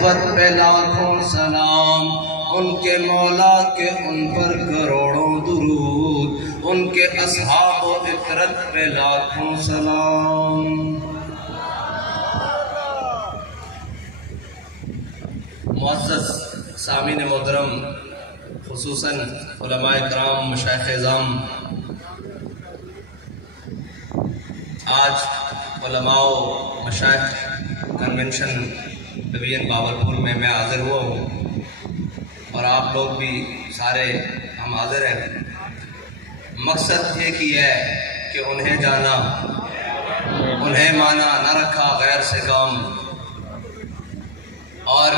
نبوت پہ لاکھوں سلام، ان کے مولا کے ان پر کروڑوں درود، ان کے اصحاب و اطرت پہ لاکھوں سلام۔ معزز سامعین محترم، خصوصاً علماء کرام، مشائخ اعظام، آج علماء و مشائخ کنونشن ڈویژن باولپور میں حاضر ہوا ہوں، اور آپ لوگ بھی سارے ہم حاضر ہیں۔ مقصد ایک ہی ہے کہ انہیں جانا، انہیں مانا، نہ رکھا غیر سے کام، اور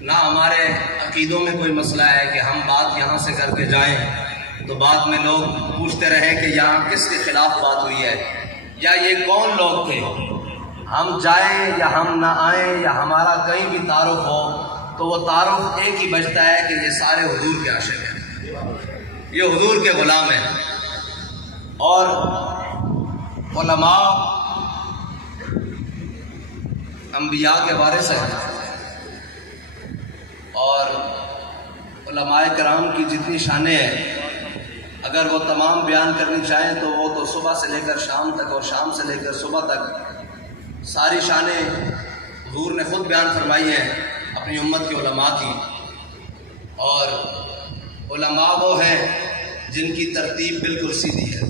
نہ ہمارے عقیدوں میں کوئی مسئلہ ہے کہ ہم بات یہاں سے کر کے جائیں تو بعد میں لوگ پوچھتے رہیں کہ یہاں کس کے خلاف بات ہوئی ہے، یا یہ کون لوگ تھے۔ ہم جائیں یا ہم نہ آئیں یا ہمارا کہیں بھی تعارف ہو تو وہ تعارف ایک ہی بچتا ہے کہ یہ سارے حضور کے عاشق ہیں، یہ حضور کے غلام ہیں، اور علماء انبیاء کے وارث ہیں، اور علماء کرام کی جتنی شانیں ہیں اگر وہ تمام بیان کرنی چاہیں تو وہ تو صبح سے لے کر شام تک اور شام سے لے کر صبح تک ساری شانیں حضور نے خود بیان فرمائی ہیں اپنی امت کے علماء کی۔ اور علماء وہ ہیں جن کی ترتیب بالکل سیدھی ہے۔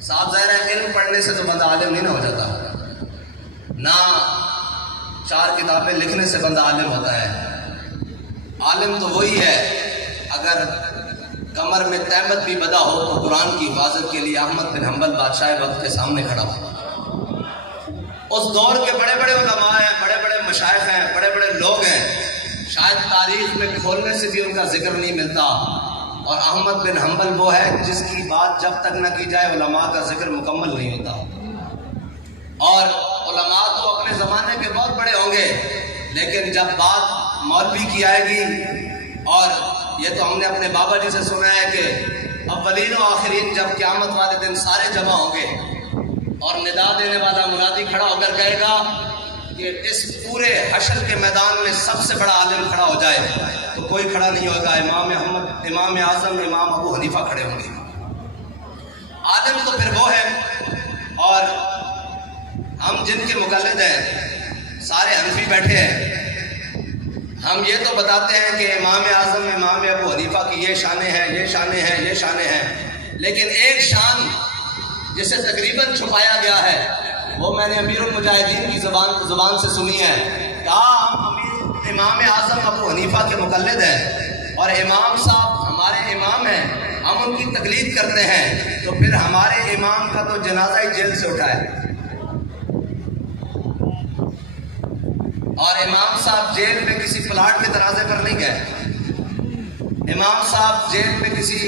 صاحب ظاہر ہے علم پڑھنے سے تو بندہ عالم نہیں نہ ہو جاتا، نہ 4 کتابیں لکھنے سے بندہ عالم ہوتا ہے۔ عالم تو وہی ہے اگر کمر میں تہمت بھی بدا ہو تو قرآن کی حفاظت کے لیے احمد بن حنبل بادشاہ وقت کے سامنے کھڑا ہو۔ اس دور کے بڑے بڑے علماء ہیں، بڑے بڑے مشائخ ہیں، بڑے بڑے لوگ ہیں، شاید تاریخ میں کھولنے سے بھی ان کا ذکر نہیں ملتا، اور احمد بن حنبل وہ ہے جس کی بات جب تک نہ کی جائے علماء کا ذکر مکمل نہیں ہوتا۔ اور علماء تو اپنے زمانے کے بہت بڑے ہوں گے، لیکن جب بات مولوی کی آئے گی، اور یہ تو ہم نے اپنے بابا جی سے سنا ہے کہ اولین و آخرین جب قیامت والے دن سارے جمع ہوں گے اور ندا دینے والا منادی کھڑا ہو کر کہے گا کہ اس پورے حشر کے میدان میں سب سے بڑا عالم کھڑا ہو جائے، تو کوئی کھڑا نہیں ہوگا، امام احمد، امام اعظم، امام ابو حنیفہ کھڑے ہوں گے۔ عالم تو پھر وہ ہے، اور ہم جن کے مقلد ہیں سارے حنفی بیٹھے ہیں، ہم یہ تو بتاتے ہیں کہ امام اعظم، امام ابو حنیفہ کی یہ شانیں ہیں، یہ شانیں ہیں، یہ شانیں ہیں، لیکن ایک شان جسے تقریباً چھپایا گیا ہے وہ میں نے امیر المجاہدین کی زبان سے سنی ہے۔ کہا ہم امام اعظم ابو حنیفہ کے مقلد ہیں، اور امام صاحب ہمارے امام ہیں، ہم ان کی تقلید کرتے ہیں، تو پھر ہمارے امام کا تو جنازہ ہی جیل سے اٹھائے، اور امام صاحب جیل میں کسی پلاٹ کے تنازع پر نہیں گئے، امام صاحب جیل میں کسی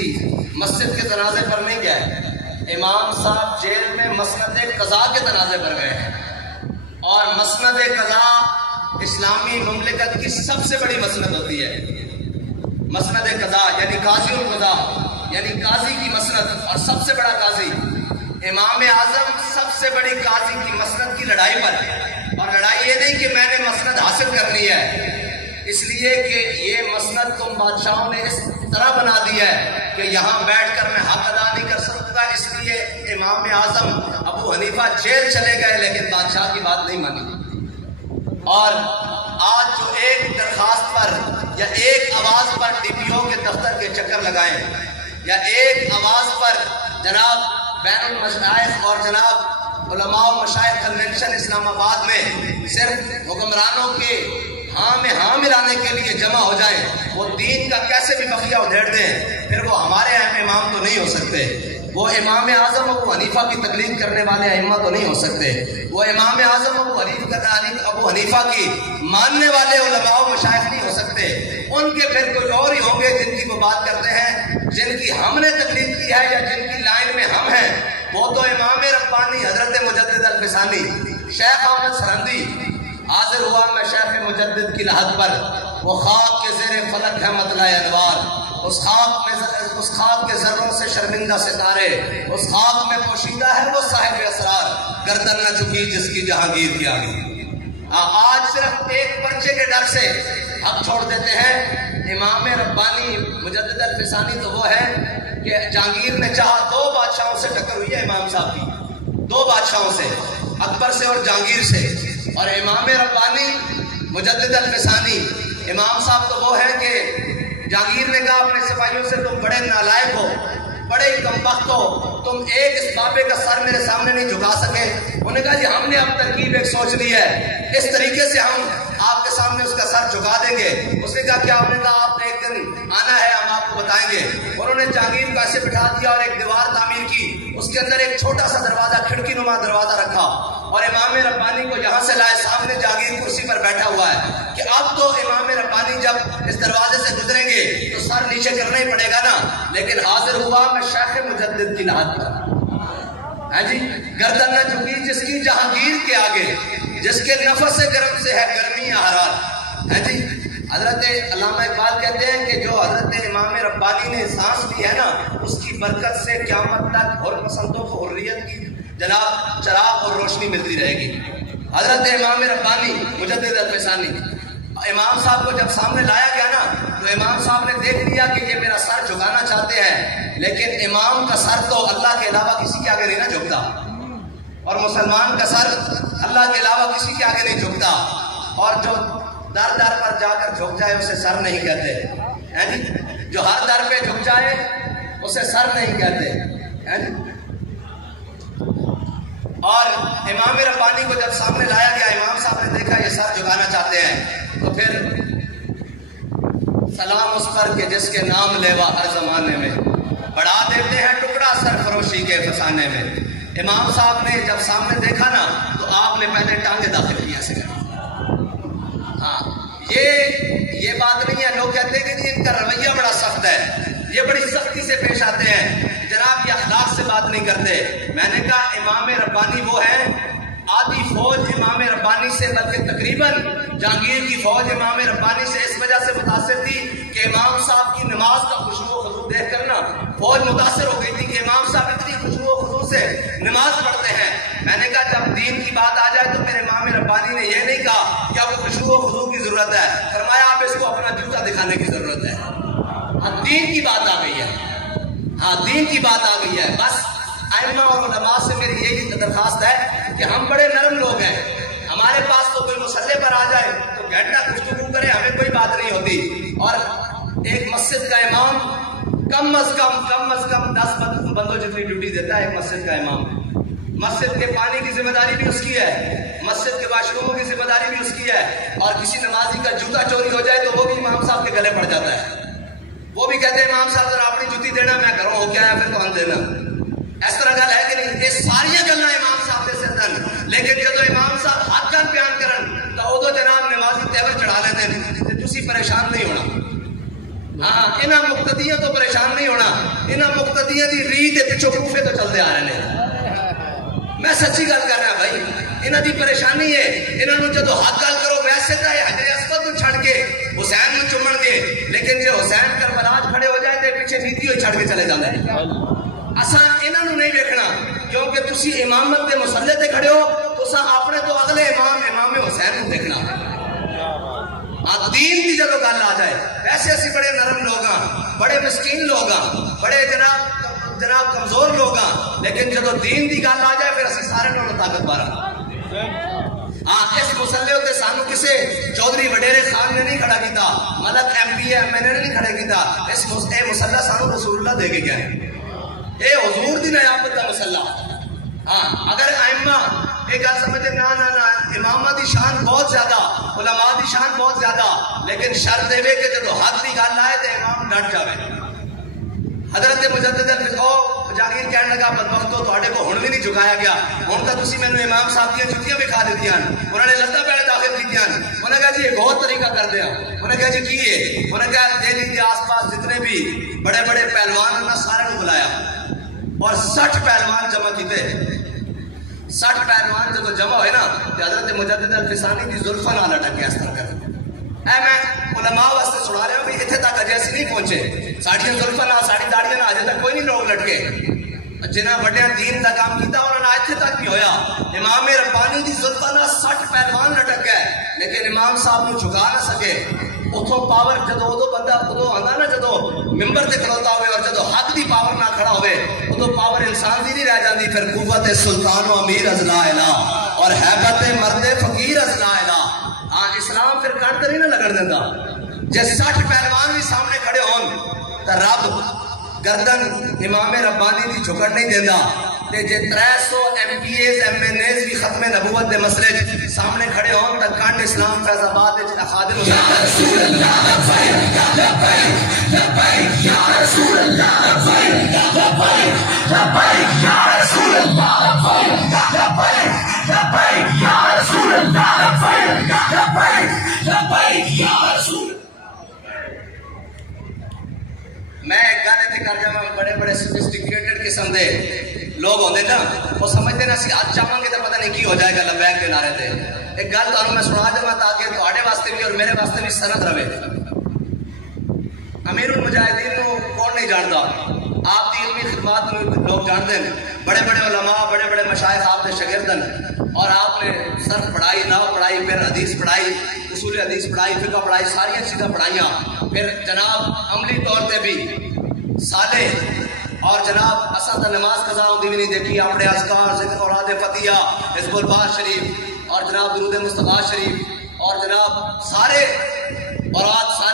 مسجد کے تنازع پر نہیں گئے، امام صاحب جیل میں مسند قضا کے تنازع پر گئے ہیں، اور مسند قضا اسلامی مملکت کی سب سے بڑی مسند ہوتی ہے۔ مسند قضا یعنی قاضی القضا، یعنی قاضی کی مسند، اور سب سے بڑا قاضی امام اعظم سب سے بڑی قاضی کی مسند کی لڑائی پر ہے، اور لڑائی یہ نہیں کہ میں نے مسند حاصل کرنی ہے، اس لیے کہ یہ مسند تم بادشاہوں نے اس طرح بنا دی ہے کہ یہاں بیٹھ کر میں حق ادا نہیں کر سکتا، اس لیے امام اعظم ابو حنیفہ جیل چلے گئے لیکن بادشاہ کی بات نہیں مانی۔ اور آج جو ایک درخواست پر یا ایک آواز پر ڈی پی او کے دفتر کے چکر لگائیں، یا ایک آواز پر جناب بین المشائخ اور جناب علماء و مشائخ کنونشن اسلام آباد میں صرف حکمرانوں کے ہاں میں ہاں ملانے کے لیے جمع ہو جائیں، وہ دین کا کیسے بھی بقیہ ادھیڑ دیں، پھر وہ ہمارے امام تو نہیں ہو سکتے، وہ امام اعظم ابو حنیفہ کی تقلید کرنے والے ائمہ تو نہیں ہو سکتے، وہ امام اعظم ابو حنیفہ کی ماننے والے علماء و مشائخ نہیں ہو سکتے، ان کے پھر کوئی اور ہی ہوں گے جن کی وہ بات کرتے ہیں، جن کی ہم نے تقلید کی ہے یا جن کی لائن میں ہم ہیں۔ وہ تو امام ربانی حضرت مجدد الفسانی شیخ احمد سرہندی حاضر ہوا میں شیخ مجدد کی لحد پر، وہ خاک کے زیر فلک ہے مطلع انوار، اس خاک کے ذروں سے شرمندہ ستارے، اس خاک میں پوشیدہ ہے وہ صاحب اسرار، گردن نہ چکی جس کی جہانگیر کی آگے۔ آج ڈر سے حق چھوڑ دیتے ہیں۔ امام ربانی مجدد الفسانی تو وہ ہے کہ جہانگیر نے چاہا 2 بادشاہوں سے ٹکر ہوئی ہے امام صاحب کی، 2 بادشاہوں سے، اکبر سے اور جہانگیر سے، اور امام ربانی مجدد الفسانی امام صاحب تو وہ ہے کہ جہانگیر نے کہا اپنے سپاہیوں سے تم بڑے نالائق ہو، بڑے ہی کمبخت ہو، تم ایک اس بابے کا سر میرے سامنے نہیں جھکا سکے۔ انہوں نے کہا جی ہم نے اب ترکیب ایک سوچ لی ہے، اس طریقے سے ہم آپ کے سامنے اس کا سر جھکا دیں گے۔ اس نے کہا کیا؟ انہوں نے کہا آپ نے ایک دن آنا ہے، ہم آپ کو بتائیں گے۔ انہوں نے جہانگیر کو ایسے بٹھا دیا اور ایک دیوار تعمیر کی، اس کے اندر ایک چھوٹا سا دروازہ، کھڑکی نما دروازہ رکھا، اور امام ربانی کو یہاں سے لائے، سامنے جہانگیر کرسی پر بیٹھا ہوا ہے کہ اب تو امام ربانی جب اس دروازے سے گزریں گے تو سر نیچے کرنا ہی پڑے گا نا، لیکن حاضر ہوا میں شیخ مجدد کی لحد پر، ہاں جی، گردن نہ جھکی جس کی جہانگیر کے آگے، جس کے نفس گرم سے ہے گرمی حرارت، ہاں جی۔ حضرت علامہ اقبال کہتے ہیں کہ جو حضرت امام ربانی نے سانس لی ہے نا، اس کی برکت سے قیامت تک حر پسندوں کو حریت کی جناب چراغ اور روشنی ملتی رہے گی۔ حضرت امام ربانی مجدد الفسانی امام صاحب کو جب سامنے لایا گیا نا، تو امام صاحب نے دیکھ لیا کہ یہ میرا سر جھکانا چاہتے ہیں، لیکن امام کا سر تو اللہ کے علاوہ کسی کے آگے نہیں نہ جھکتا، اور مسلمان کا سر اللہ کے علاوہ کسی کے آگے نہیں جھکتا، اور جو در در پر جا کر جھک جائے اسے سر نہیں کہتے، جو ہر در پہ جھک جائے اسے سر نہیں کہتے۔ اور امام ربانی کو جب سامنے لایا گیا، امام صاحب نے دیکھا یہ سر جھکانا چاہتے ہیں، تو پھر سلام اس پر کہ جس کے نام لیوا ہر زمانے میں، بڑھا دیتے ہیں ٹکڑا سرفروشی کے فسانے میں۔ امام صاحب نے جب سامنے دیکھا نا، تو آپ نے پہلے ٹانگیں داخل کیا سے۔ ہاں، یہ بات نہیں ہے، لوگ کہتے ہیں کہ ان کا رویہ بڑا سخت ہے، یہ بڑی سختی سے پیش آتے ہیں، جناب یہ اخلاق سے بات نہیں کرتے۔ میں نے کہا امام ربانی وہ ہے، آدھی فوج امام ربانی سے، بلکہ تقریباً جہانگیر کی فوج امام ربانی سے اس وجہ سے متاثر تھی کہ امام صاحب کی نماز کا خشوع و خضوع دیکھ کر نا فوج متاثر ہو گئی تھی کہ امام صاحب اتنی خشوع و خضوع سے نماز پڑھتے ہیں۔ میں نے کہا جب دین کی بات آ جائے تو پھر امام ربانی نے یہ نہیں کہا کہ اب خشوع و خضوع کی ضرورت ہے، فرمایا آپ اس کو اپنا جوتا دکھانے کی ضرورت ہے۔ دین کی بات آ گئی ہے، ہاں دین کی بات آ گئی ہے۔ بس ائمہ اور علماء سے میری یہی درخواست ہے کہ ہم بڑے نرم لوگ ہیں، ہمارے پاس تو کوئی مسئلے پر آ جائے تو گھنٹہ گفتگو کرے، ہمیں کوئی بات نہیں ہوتی، اور ایک مسجد کا امام کم از کم 10 بندوں جتنی ڈیوٹی دیتا ہے ایک مسجد کا امام۔ مسجد کے پانی کی ذمہ داری بھی اس کی ہے، مسجد کے واش روموں کی ذمہ داری بھی اس کی ہے، اور کسی نمازی کا جوتا چوری ہو جائے تو وہ بھی امام صاحب کے گلے پڑ جاتا ہے، وہ بھی کہتے ہیں امام صاحب ذرا اپنی جوتی دینا، میں گھروں ہو کے آیا پھر تو ہم دینا۔ اس طرح گل ہے کہ نہیں؟ یہ ساری گلیں امام صاحب دے سن، لیکن جب امام صاحب حق گل بیان کرن تو ادو جناب نمازی تیور چڑھا لیتے ہیں، تسی پریشان نہیں ہونا۔ ہاں انہاں مقتدیاں تو پریشان نہیں ہونا، انہاں مقتدیاں دی ریت دے پچھوں کوفے تو چلتے آ رہے ہیں۔ میں سچی گل کر رہا بھائی، انہاں دی پریشانی ہے، انہاں نو جدو حق گل کرو ویسے تو حجر اسود نو چھڑ کے حسین نو چومن گے، لیکن جو حسین کربلا کھڑے ہو جائے تے پیچھے نیتی ہوئی چھڑ کے چلے جاندے ہیں۔ اساں انہاں نو نہیں دیکھنا، کیونکہ تسی امامت دے مسلے تے کھڑے ہو تو اساں اپنے تو اگلے امام حسین نو دیکھنا۔ دین کی جدو گل آ جائے، ویسے اسی بڑے نرم لوگ ہاں، بڑے مسکین لوگ ہاں، بڑے جناب کمزور لوگ ہاں، لیکن جدو دین کی گل آ جائے پھر اسی سارے نالوں طاقتور ہاں۔ اس مسئلے تے سانو کسے چودھری وڈیرے خان نے نہیں کھڑا کیتا، ملک ایم پی ایم این اے نے نہیں کھڑا کیتا، اس مسئلہ سانو رسول اللہ دے کے گیا ہے، اے حضور دی نیابت دا مسئلہ۔ ہاں اگر ائمہ ایک گل سمجھے نا امامہ دی شان بہت زیادہ، علماء دی شان بہت زیادہ، لیکن شرط دے کہ جدو حق دی گل آئے تو امام ڈٹ جاوے۔ حضرت مجدد جہانگیر کہنے لگا بدبختو تواڈے کو ہن بھی نہیں جھکایا گیا، ہن تو تسی مینوں امام صاحب دی جُتیاں بھی کھا دتیاں، انہوں نے لتاں پہلے داخل کیتیاں، انہوں نے کہا جی ایک اور طریقہ کر دیا، انہوں نے کہا جی کی ہے؟ انہوں نے کہا دہلی کے آس پاس جتنے بھی بڑے بڑے پہلوان انہوں نے سارے کو بلایا اور 60 پہلوان جمع کیتے۔ 60 پہلوان جب جمع ہوئے نا تو حضرت مجدد الفسانی دی زلفاں نال لٹک گیا اس طرح کر۔ اے میں علماء واسطے سنا رہا ہوں بھی اتنے تک اجے اسی نہیں پہنچے، ساڑیاں زلفاں نال ساڑی داڑیاں نال اجے تک کوئی نہیں لوگ لٹکے، جنہاں بڑیاں دین دا کام کیتا انہوں نے اتنے تک بھی ہویا۔ امام ربانی دی زلفاں نال 60 پہلوان لٹک گئے، لیکن امام صاحب نو جھکا نہ سکے. اتوں پاور جدو ادو بندہ ادو آتا نا جدو ممبر تے کھڑوتا ہوئے اور جدو حق دی پاور نہ کھڑا ہوئے ادو پاور انسان دی نہیں رہ جاندی. پھر قوت سلطان و امیر از لا الہ اور حیبت مرد فقیر از لا الہ. ہاں اسلام پھر کٹ کر ہی نہ لگن دینا. جے 60 پہلوان بھی سامنے کھڑے ہون تو رب گردن امام ربانی دی جھکن نہیں دینا. تے جے 300 M P As M N As بھی ختم نبوت دے مسئلے سامنے کھڑے ہون تا کنڈ اسلام فیض آباد دے خادم یا رسول اللہ لبیک لبیک لبیک یا رسول اللہ لبیک لبیک لبیک یا رسول اللہ لبیک لبیک لبیک یا رسول اللہ لبیک لبیک لبیک یا رسول. میں ایک گل اتنے کر جاواں. بڑے بڑے سوفسٹیکیٹڈ قسم دے لوگ ہوندے نا وہ سمجھتے نا ہاتھ چاہاں گے تو پتہ نہیں کی ہو جائے گا لبیک کے نعرے تے. ایک گل تمہیں میں سنا جاواں تاکہ تہاڈے واسطے بھی اور میرے واسطے بھی سند رہے. امیر المجاہدین کو کون نہیں جانتا؟ آپ کی علمی خدمات میں لوگ جانتے ہیں. بڑے بڑے علماء بڑے بڑے مشائخ آپ کے شاگرد ہیں اور آپ نے صرف پڑھائی نحو پڑھائی پھر حدیث پڑھائی اصول حدیث پڑھائی فقہ پڑھائی ساری چیزیں پڑھائیاں. پھر جناب عملی طور پہ بھی صالح اور جناب اسد نماز قضا ہوندی بھی نہیں دیکھی. اپنے اذکار ذکر اوراد فتیہ حزب البار شریف اور جناب درود مصطفیٰ شریف اور جناب سارے اوراد سارے